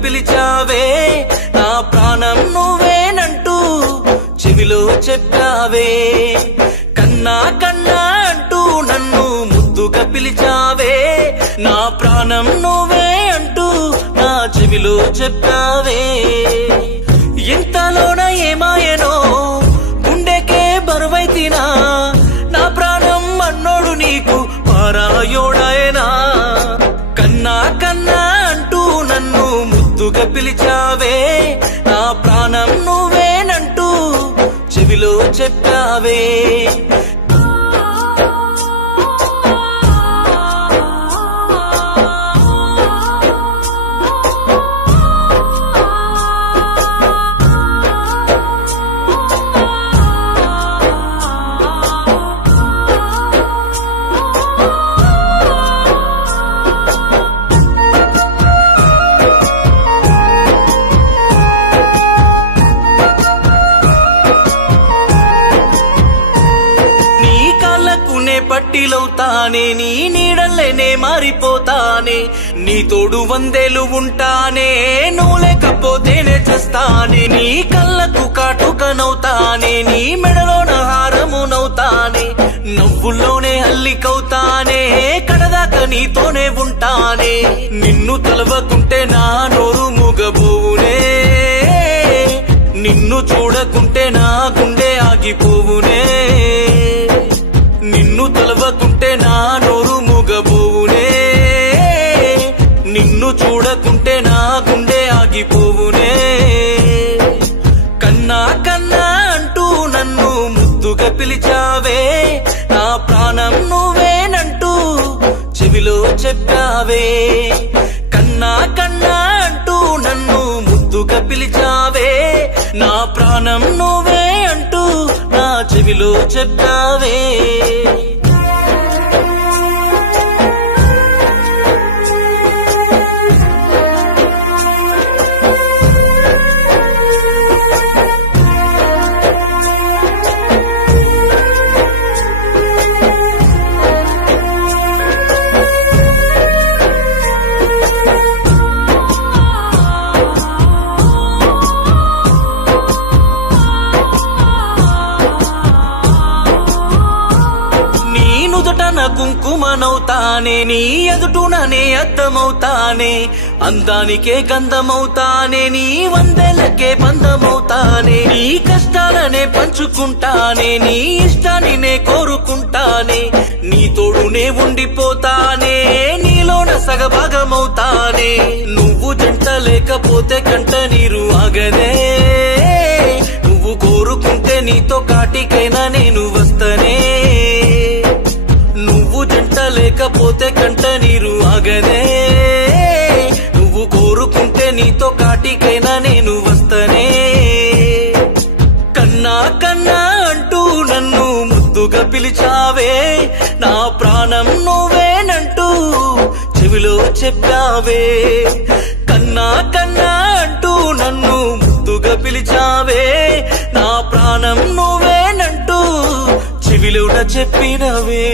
పిలిచావే నా ప్రాణం నువ్వేనంటూ చెవిలో చెప్పావే కన్నా కన్నా అంటూ నన్ను ముద్దుగా పిలిచావే నా ప్రాణం నువ్వే అంటూ నా చెవిలో చెప్పావే ఇంతలోన ఏమాయనో గుండెకే బరువైతినా నా ప్రాణం అన్నోడు నీకు పారాయోడాయనా కన్నా కన్నా అంటూ నన్ను ముద్దుగా పిలిచావే నా ప్రాణం నువ్వేనంటూ చెవిలో చెప్పావే పట్టిలవుతానే నీ నీడల్లేనే మారిపోతానే నీ తోడు వందేలు ఉంటానే నువ్వు లేకపోతేనే చస్తానే నీ కళ్ళకు కాటుకనవుతానే నీ మెడలోన హారమునవుతానే నవ్వుల్లోనే అల్లికవుతానే కడదాకా నీతోనే ఉంటానే నిన్ను తలవకుంటే నా నోరు మూగబోవునే నిన్ను చూడకుంటే నా గుండె ఆగిపోవునే నిన్ను తలవకుంటే నా నోరు మూగబోవునే నిన్ను చూడకుంటే నా గుండె ఆగిపోవునే కన్నా కన్నా అంటూ నన్ను ముద్దుగా పిలిచావే నా ప్రాణం నువ్వేనంటూ చెవిలో చెప్పావే కన్నా కన్నా అంటూ నన్ను ముద్దుగా పిలిచావే నా ప్రాణం నువ్వే అంటూ నా చెవిలో చెప్పావే కుంకుమనవుతానే నీ ఎదుటుననే అద్దమవుతానే అందానికే గంధమవుతానే నీ వందలకే బంధమవుతానే నీ కష్టాలనే పంచుకుంటానే నీ ఇష్టాన్ని నే కోరుకుంటానే నీ తోడునే ఉండిపోతానే నీలోన సగభాగమవుతానే నువ్వు జంట లేకపోతే కంట నీరు ఆగదే నువ్వు కోరుకుంటే నీతో కాటికైనా నేను వస్తనే నువ్వు జంట లేకపోతే కంట నీరు ఆగదే నువ్వు కోరుకుంటే నీతో కాటికైనా నేను వస్తనే కన్నా కన్నా అంటూ నన్ను ముద్దుగా పిలిచావే నా ప్రాణం నువ్వేనంటూ చెవిలో చెప్పావే కన్నా కన్నా అంటూ నన్ను ముద్దుగా పిలిచావే నా ప్రాణం నువ్వేనంటూ చెవిలోన చెప్పినవే